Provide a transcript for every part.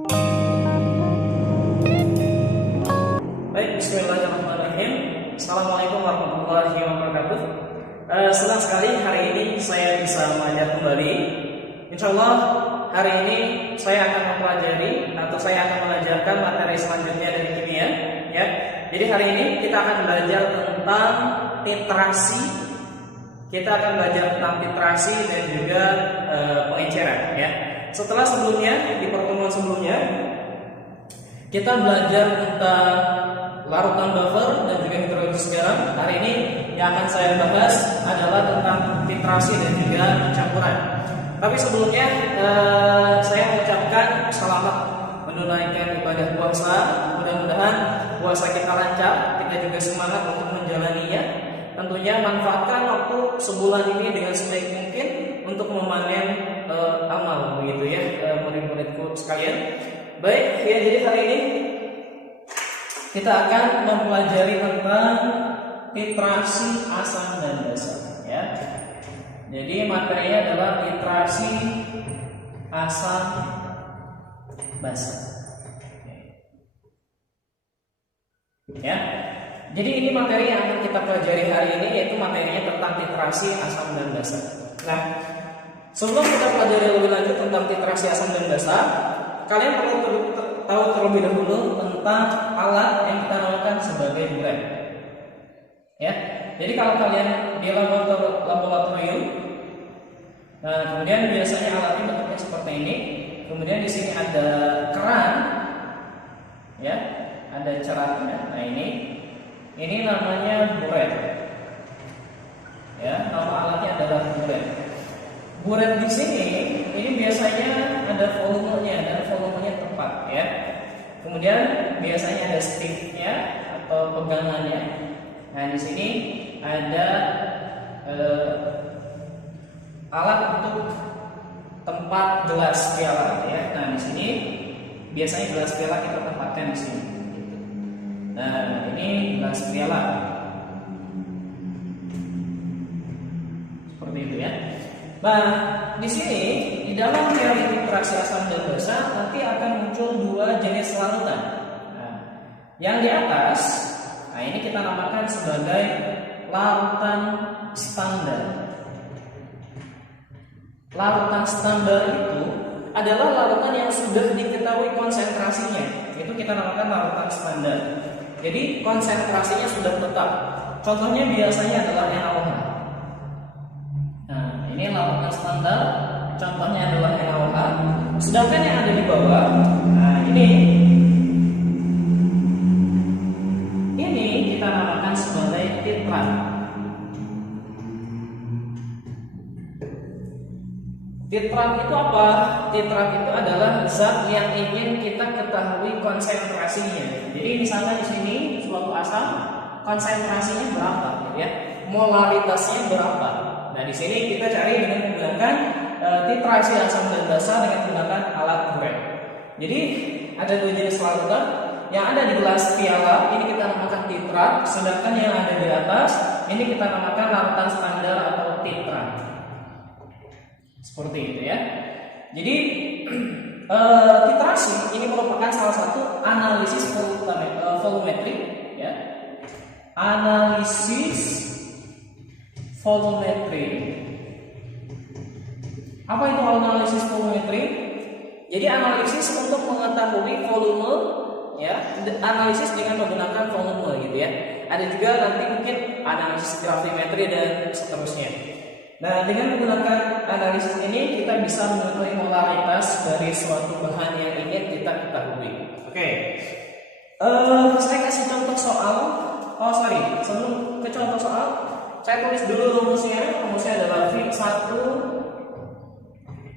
Baik, bismillahirrahmanirrahim. Assalamualaikum warahmatullahi wabarakatuh. Senang sekali hari ini saya bisa mengajar kembali. Insya Allah hari ini saya akan mempelajari atau saya akan mengajarkan materi selanjutnya dari kimia. Ya, jadi hari ini kita akan belajar tentang titrasi. Kita akan belajar tentang titrasi dan juga pengenceran. Ya, setelah sebelumnya di pertemuan sebelumnya kita belajar tentang larutan buffer dan juga hidrolisis garam. Hari ini yang akan saya bahas adalah tentang titrasi dan juga campuran. Tapi sebelumnya saya mengucapkan selamat menunaikan ibadah puasa. Mudah-mudahan puasa kita lancar, kita juga semangat untuk menjalaninya. Tentunya manfaatkan waktu sebulan ini dengan sebaik mungkin untuk memanen amal, begitu ya, murid-muridku sekalian. Baik, ya, jadi hari ini kita akan mempelajari tentang titrasi asam dan basa, ya. Jadi materinya adalah titrasi asam basa. Ya. Jadi ini materi yang akan kita pelajari hari ini, yaitu materinya tentang titrasi asam dan basa. Nah, sebelum kita pelajari lebih lanjut tentang titrasi asam dan basa, kalian perlu tahu terlebih dahulu tentang alat yang kita namakan sebagai buret. Ya, jadi kalau kalian di laboratorium, nah kemudian biasanya alatnya bentuknya seperti ini. Kemudian di sini ada keran, ya, ada ceratnya. Nah ini namanya buret. Ya, nama alatnya adalah buret. Buret di sini ini biasanya ada volumenya dan volumenya tepat, ya. Kemudian biasanya ada sticknya atau pegangannya. Nah di sini ada alat untuk tempat gelas piala, ya. Nah di sini biasanya gelas piala kita tempatkan di sini. Nah ini gelas piala seperti itu, ya. Nah, di sini di dalam teori titrasi asam dan basa nanti akan muncul dua jenis larutan. Nah, yang di atas, nah ini kita namakan sebagai larutan standar. Larutan standar itu adalah larutan yang sudah diketahui konsentrasinya. Itu kita namakan larutan standar. Jadi konsentrasinya sudah tetap. Contohnya biasanya adalah NaOH. Ini larutan standar, contohnya adalah NaOH. Sedangkan yang ada di bawah, nah ini kita namakan sebagai titrat. Titrat itu apa? Titrat itu adalah zat yang ingin kita ketahui konsentrasinya. Jadi misalnya di sini suatu asam, konsentrasinya berapa, ya? Molaritasnya berapa? Nah, di sini kita cari dengan menggunakan titrasi asam dan basa dengan menggunakan alat buret. Jadi ada dua jenis larutan. Yang ada di gelas piala ini kita namakan titrat, sedangkan yang ada di atas ini kita namakan larutan standar atau titrat. Seperti itu, ya. Jadi titrasi ini merupakan salah satu analisis volumetri, ya. Analisis volumetri. Apa itu analisis volumetri? Jadi analisis untuk mengetahui volume, ya, analisis dengan menggunakan volume, gitu, ya. Ada juga nanti mungkin analisis gravimetri dan seterusnya. Nah, dengan menggunakan analisis ini kita bisa mengetahui molaritas dari suatu bahan yang ingin kita ketahui. Oke. Saya kasih contoh soal. Sebelum ke contoh soal, saya tulis dulu rumusnya. Rumusnya adalah V1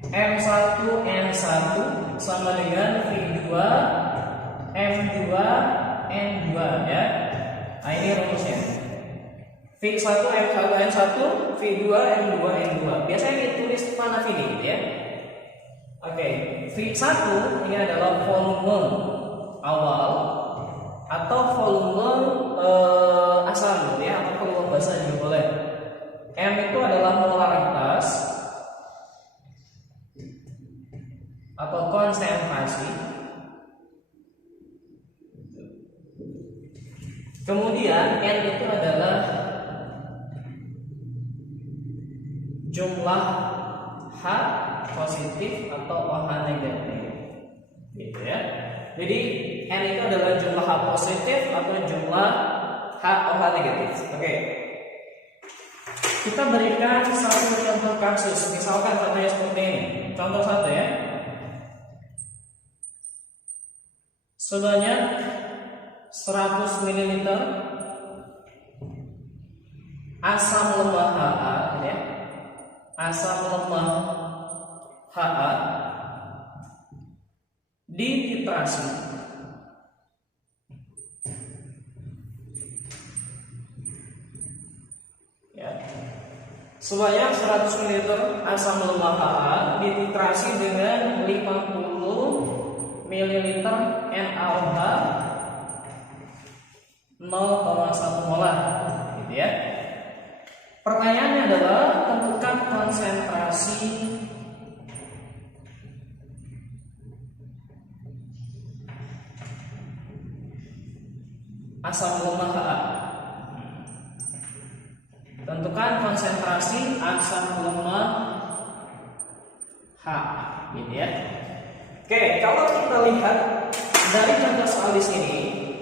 M1N1 sama dengan V2 M2 N2, ya. Nah, ini rumusnya. V1 M1 N1, V2 M2 N2. Biasanya ditulis mana ini, gitu, ya. Oke, V1 ini adalah volume awal atau volume asam, gitu, ya, atau volume basa juga boleh. M itu adalah molaritas atau konsentrasi. Kemudian N itu adalah jumlah H positif atau OH negatif, gitu ya. Jadi N itu adalah jumlah H positif atau jumlah H OH negatif. Oke. Kita berikan satu contoh kasus, misalkan contohnya seperti ini. Contoh satu ya. Sebanyak 100 ml asam lemah HA, ya. Asam lemah HA dititrasi ya. Sebanyak 100 ml asam lemah HA dititrasi dengan 50 ml NaOH 0,1 molar, gitu ya. Pertanyaannya adalah tentukan konsentrasi asam lemah HA. Tentukan konsentrasi asam lemah HA, gitu ya. Oke, kalau kita lihat dari contoh soal di sini,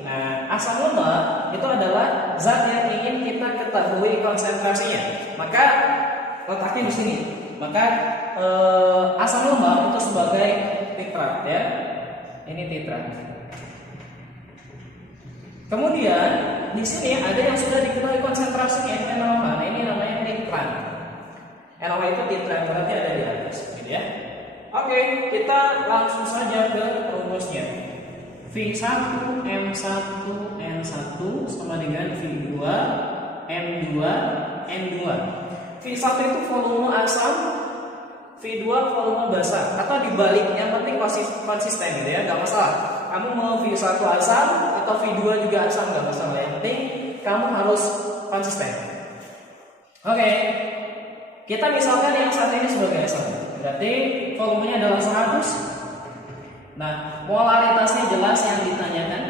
nah, asam lemah itu adalah zat yang ingin kita ketahui konsentrasinya. Maka letaknya di sini. Maka asam lemah itu sebagai titrat, ya. Ini titrat. Kemudian di sini ada yang sudah diketahui konsentrasinya, itu NaOH. Nah, ini namanya nitrat. NaOH itu titrat, berarti ada di atas, gitu ya. Oke, kita langsung saja ke rumusnya. V1M1N1 sama dengan V2 M2 N2. V1 itu volume asam, V2 volume basa, atau dibalik, yang penting konsisten, gitu ya, nggak masalah. Kamu mau V1 asam atau V2 juga asam, nggak masalah. Yang penting kamu harus konsisten. Oke, kita misalkan yang satu ini sebagai asam, berarti volumenya adalah 100. Nah, polaritasnya jelas yang ditanyakan.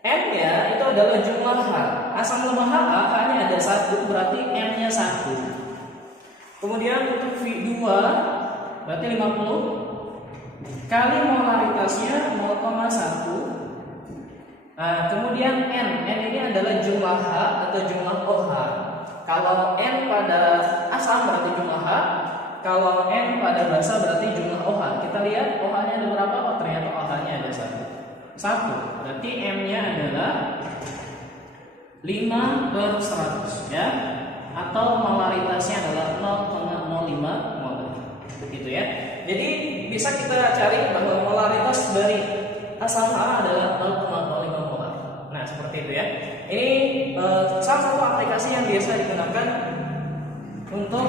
M ya itu adalah jumlah H. Asam lemah HA H-nya ada 1, berarti M-nya 1. Kemudian untuk V2 berarti 50 kali polaritasnya 0,1. Nah, kemudian N ini adalah jumlah H atau jumlah OH. Kalau N pada asam berarti jumlah H, kalau N pada basa berarti jumlah OH. Kita lihat OH-nya ada berapa? Oh, ternyata OH-nya ada 1. Berarti M-nya adalah 5/100, ya. Atau molaritasnya adalah 0,05 mol. Gitu ya. Jadi bisa kita cari bahwa molaritas dari asam H adalah 0,05 molar. Nah, seperti itu ya. Ini salah satu aplikasi yang biasa digunakan untuk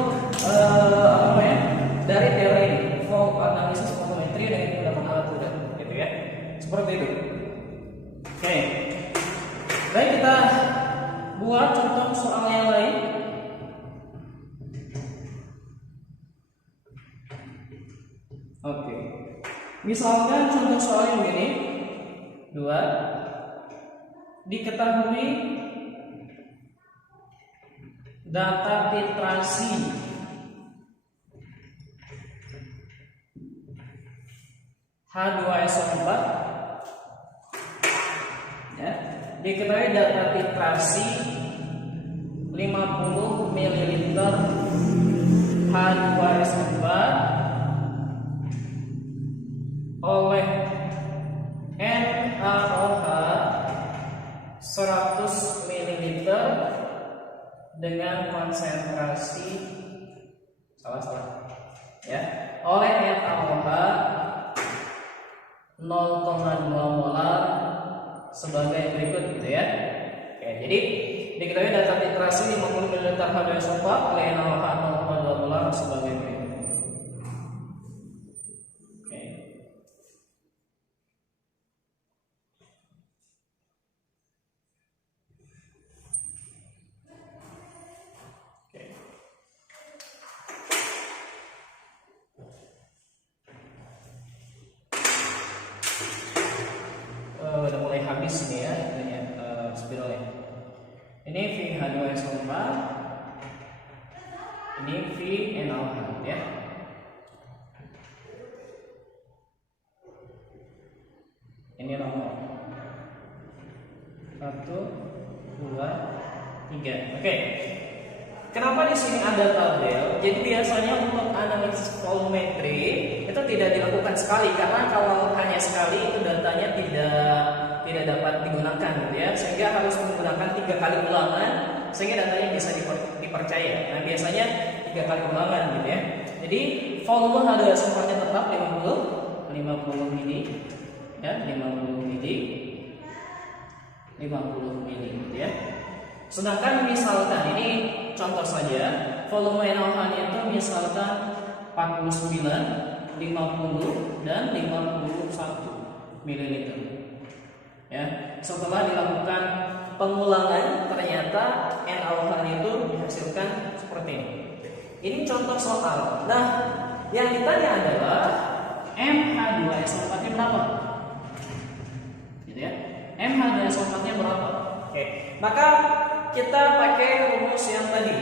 dari teori analisis volummetri dengan menggunakan alat ukur, gitu ya. Seperti itu. Oke. Baik, kita buat contoh soal yang lain. Oke. Misalkan contoh soal yang begini. 2. Diketahui data titrasi H2SO4, ya. Diketahui data titrasi 50 ml H2SO4 oleh NaOH 100 ml dengan konsentrasi salah ya, oleh NaOH 0,2 molar sebagai berikut, gitu ya. Oke, jadi diketahui data titrasi 50 ml H2SO4 oleh NaOH 0,2 molar sebagai berikut. Udah mulai habis nih ya, Astagfirullah. Ini VH2SO4, ini VNO4 ya. Ini nomor 1, 2, 3. Oke. Kenapa di sini ada tabel? Jadi biasanya untuk analisis volumetri itu tidak dilakukan sekali, karena kalau hanya sekali itu datanya tidak dapat digunakan gitu ya. Sehingga harus menggunakan 3 kali ulangan sehingga datanya bisa dipercaya. Nah, biasanya 3 kali ulangan gitu ya. Jadi volume H2SO4-nya tetap 50 mili ya, 50 mili gitu ya. Sedangkan misalkan ini contoh saja, volume NaOH itu misalkan 49, 50 dan 51 ml. Ya, setelah dilakukan pengulangan ternyata NaOH itu dihasilkan seperti ini. Ini contoh soal. Nah, yang ditanya adalah MH2SO4-nya berapa? Gitu ya. MH2SO4-nya berapa? Oke. Maka kita pakai rumus yang tadi,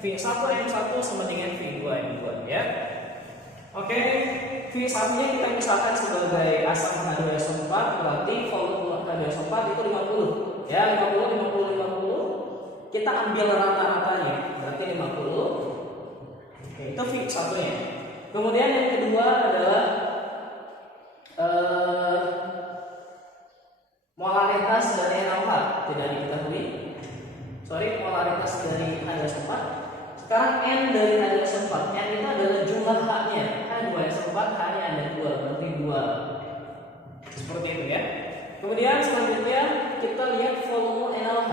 V1M1 sama dengan V2M2 ya. Oke, V1-nya kita misalkan sebagai asam H2SO4, berarti volume H2SO4 itu 50 ya, 50. Kita ambil rata-ratanya, berarti 50. Oke, itu V1-nya. Kemudian yang kedua adalah molaritas dari NaOH tidak diketahui. Molaritas dari H2SO4. Sekarang N dari H2SO4, N itu adalah jumlah H-nya. H2SO4 H-nya ada 2, berarti 2. Seperti itu ya. Kemudian selanjutnya kita lihat volume NaOH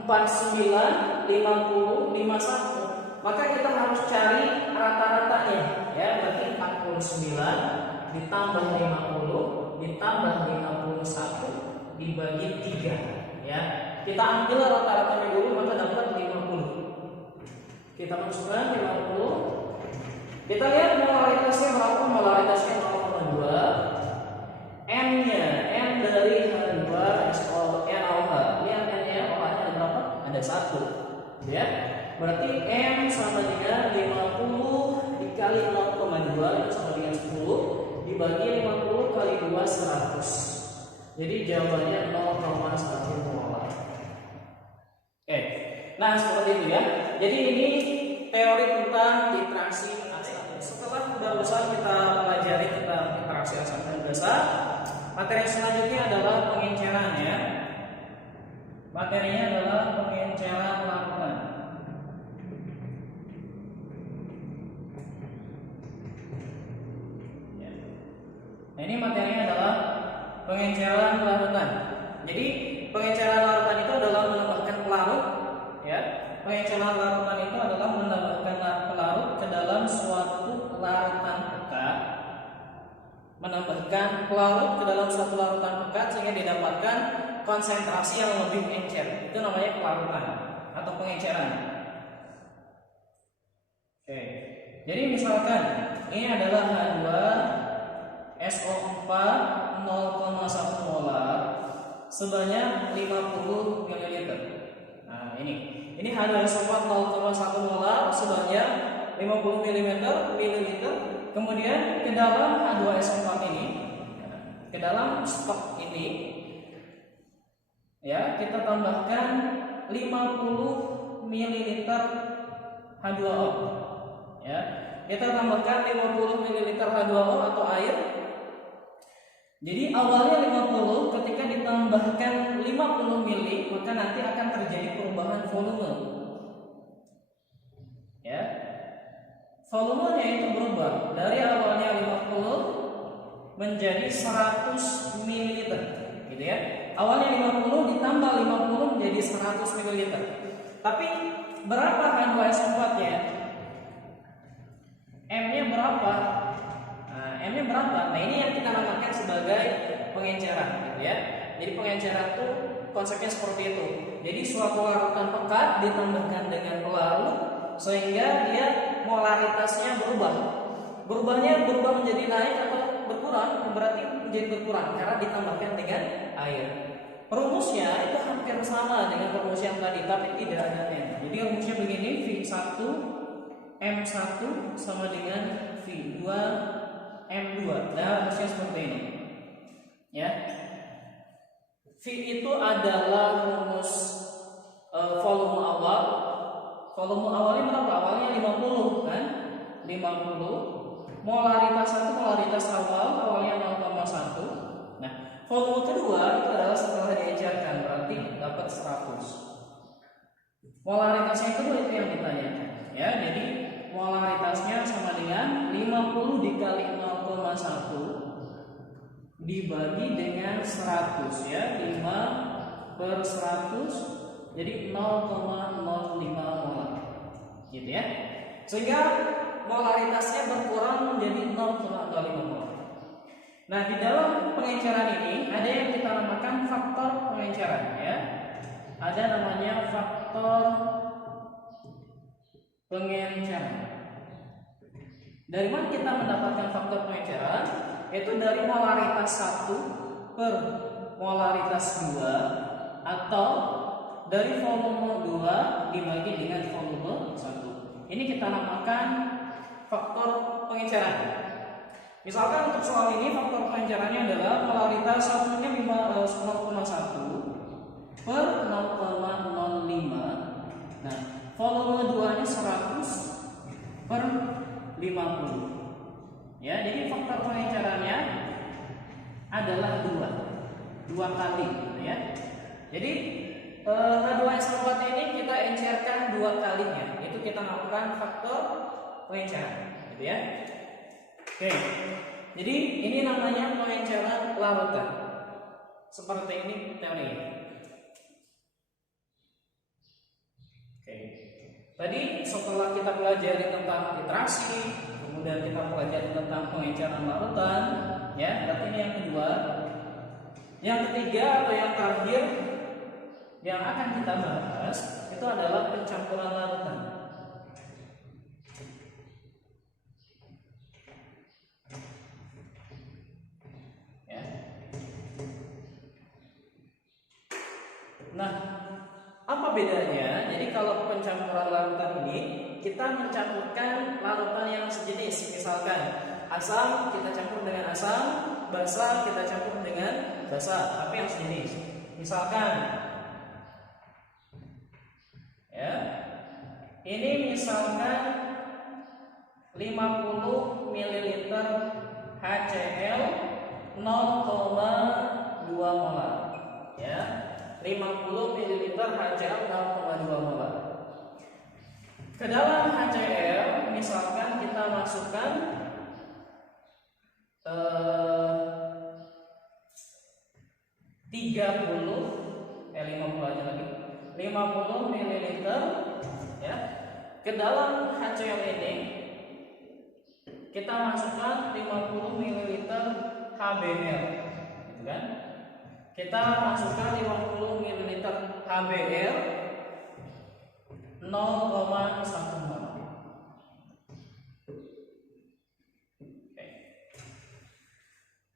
49, 50, 51. Maka kita harus cari rata-ratanya ya, berarti 49 ditambah 50 ditambah 51 dibagi 3 ya. Kita ambil rata-ratanya dulu, maka dapat 50. Kita masukkan 50. Kita lihat molaritasnya berapa? Molaritasnya 0,2. N-nya, N dari H2SO NaOH. Lihat N-nya, OH-nya ada berapa? Ada 1. Ya. Berarti M sama dengan 50 dikali 0,2 itu sama dengan 10 dibagi 50 kali 2 100. Jadi jawabannya 0,1 molar. Oke, nah seperti itu ya. Jadi ini teori tentang titrasi asam. Setelah barusan kita pelajari tentang titrasi asam dan basa, materi selanjutnya adalah pengenceran ya. Materinya adalah pengenceran larutan. Nah, ini materinya adalah pengenceran larutan. Jadi pengenceran larutan itu adalah menambahkan pelarut ya. Pengenceran larutan itu adalah menambahkan pelarut ke dalam suatu larutan pekat. Menambahkan pelarut ke dalam suatu larutan pekat sehingga didapatkan konsentrasi yang lebih encer. Itu namanya pelarutan atau pengenceran. Oke. Jadi misalkan ini adalah H2SO4 0,1 molar sebanyak 50 ml. Nah, ini H2SO4 0,1 molar sebanyak 50 ml. Kemudian ke dalam H2SO4 ini, ke dalam stok ini ya, kita tambahkan 50 ml H2O. Ya, kita tambahkan 50 ml H2O atau air. Jadi awalnya 50, ketika ditambahkan 50 mili, maka nanti akan terjadi perubahan volume. Ya. Volumenya itu berubah dari awalnya 50 menjadi 100 ml, gitu ya. Awalnya 50 ditambah 50 menjadi 100 ml. Tapi berapa H2SO4-nya? M-nya berapa? M-nya berapa? Nah, ini yang kita namakan sebagai pengenceran, gitu ya. Jadi pengenceran itu konsepnya seperti itu. Jadi suatu larutan pekat ditambahkan dengan pelarut sehingga dia molaritasnya berubah. Berubah menjadi naik atau berkurang, berarti menjadi berkurang karena ditambahkan dengan air. rumusnya itu hampir sama dengan rumus yang tadi, tapi tidak ada n. Jadi rumusnya begini, V1 M1 sama dengan V2 M2. Nah, rumusnya seperti ini. Ya. V itu adalah rumus volume awal. Volume awalnya berapa? Awalnya 50 kan? 50. Molaritas 1 molaritas awalnya 0,1. Nah, volume kedua itu adalah setelah diencerkan, berarti dapat 100. Molaritasnya kedua itu yang ditanyakan. Ya, jadi molaritasnya sama dengan 50 dikali 0,1 dibagi dengan 100 ya, 5/100 jadi 0,05 molar. Gitu ya. Sehingga molaritasnya berkurang menjadi 0,05 molar. Nah, di dalam pengenceran ini ada yang kita namakan faktor pengenceran ya. Ada namanya faktor pengenceran. Dari mana kita mendapatkan faktor pengenceran? Itu dari molaritas 1 per molaritas 2 atau dari volume 2 dibagi dengan volume 1. Ini kita namakan faktor pengenceran. Misalkan untuk soal ini faktor pengencerannya adalah molaritas satunya 0,1 per 0,05. Nah, volume 2-nya 100 per 50. Ya, jadi faktor pengencerannya adalah 2 kali gitu ya. Jadi H2SO4 ini kita encerkan 2 kalinya. Itu kita lakukan faktor pengenceran gitu ya. Oke. Jadi ini namanya pengenceran larutan. Seperti ini teorinya. Oke. Tadi setelah kita pelajari tentang literasi, kemudian kita pelajari tentang pengenceran larutan, ya. Berarti ini yang kedua. Yang ketiga atau yang terakhir yang akan kita bahas itu adalah pencampuran larutan. Ya. Nah, apa bedanya? Jadi kalau pencampuran larutan ini kita mencampurkan larutan yang sejenis, misalkan asam kita campur dengan asam, basa kita campur dengan basa, tapi yang sejenis. Misalkan, ya, ini misalkan 50 ml HCl 0,2 molar, ya, 50 ml HCl 0,2 molar. Ke dalam HCl misalkan kita masukkan 50 aja lagi 50 ml ya. Ke dalam HCl ini kita masukkan 50 ml HBr gitu kan. Kita masukkan 50 ml HBr 0,1 mol.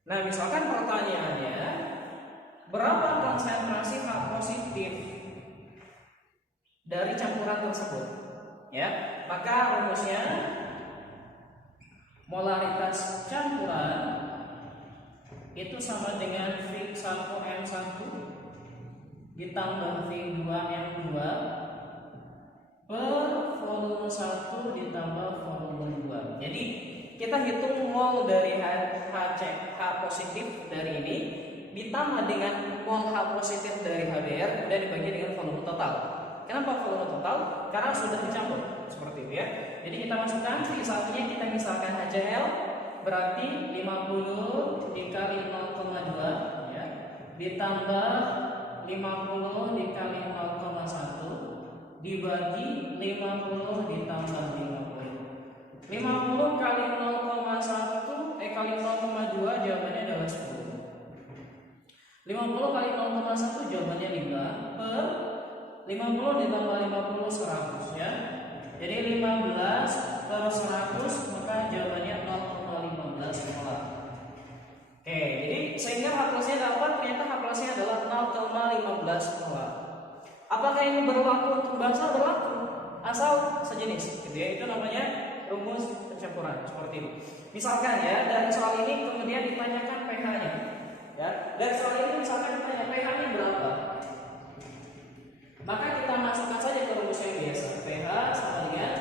Nah, misalkan pertanyaannya, berapa konsentrasi H positif dari campuran tersebut? Ya, maka rumusnya molaritas campuran itu sama dengan V1M1 ditambah V2M2 per volume 1 ditambah volume 2. Jadi kita hitung mol dari H positif dari ini ditambah dengan mol H positif dari HBr dan dibagi dengan volume total. Kenapa volume total? Karena sudah dicampur seperti itu ya. Jadi kita masukkan V1-nya, kita misalkan HCl berarti 50 dikali 0,2 ya, ditambah 50 dikali 0,1 dibagi 50 ditambah 50 kali 0,1 kali 0,2 jawabannya adalah 10. 50 kali 0,1 jawabannya 5 per 50 ditambah 50 100 ya. Jadi 15 per 100 maka jawabannya 0,15 molar. Oke, jadi sehingga H+-nya dapat, ternyata H+-nya adalah Apakah ini berlaku untuk bangsa? Berlaku, asal sejenis, gitu ya. Itu namanya rumus pencampuran seperti itu. Misalkan ya, dari soal ini kemudian ditanyakan pH-nya. Ya, dari soal ini misalkan ditanya pH-nya berapa, maka kita masukkan saja ke rumus yang biasa. pH sama dengan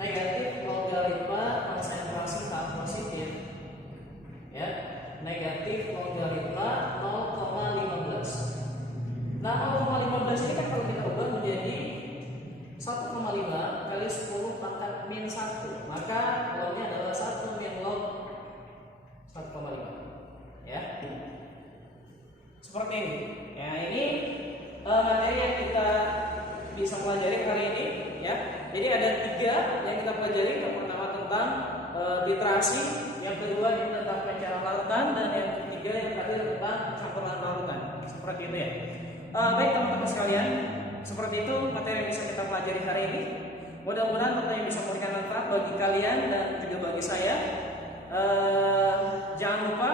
negatif logaritma konsentrasi tahap positif, ya, negatif logaritma 0,15. Nah, 0,15 ini kan kalau kita ubah menjadi 1,5 kali 10 pangkat min 1, maka lognya adalah 1 min log 1,5, ya. Seperti ini. Ya, ini materi yang kita bisa pelajari hari ini, ya. Jadi ada 3 yang kita pelajari. Yang pertama tentang literasi, yang kedua tentang pencarian larutan, dan yang ketiga yang terakhir tentang campuran larutan. Seperti itu ya. Baik teman-teman sekalian, seperti itu materi yang bisa kita pelajari hari ini. Mudah-mudahan materi bisa memberikan manfaat bagi kalian dan juga bagi saya. Jangan lupa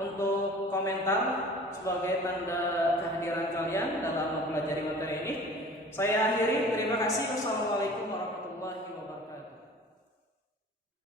untuk komentar sebagai tanda kehadiran kalian dalam mempelajari materi ini. Saya akhiri, terima kasih. Wassalamualaikum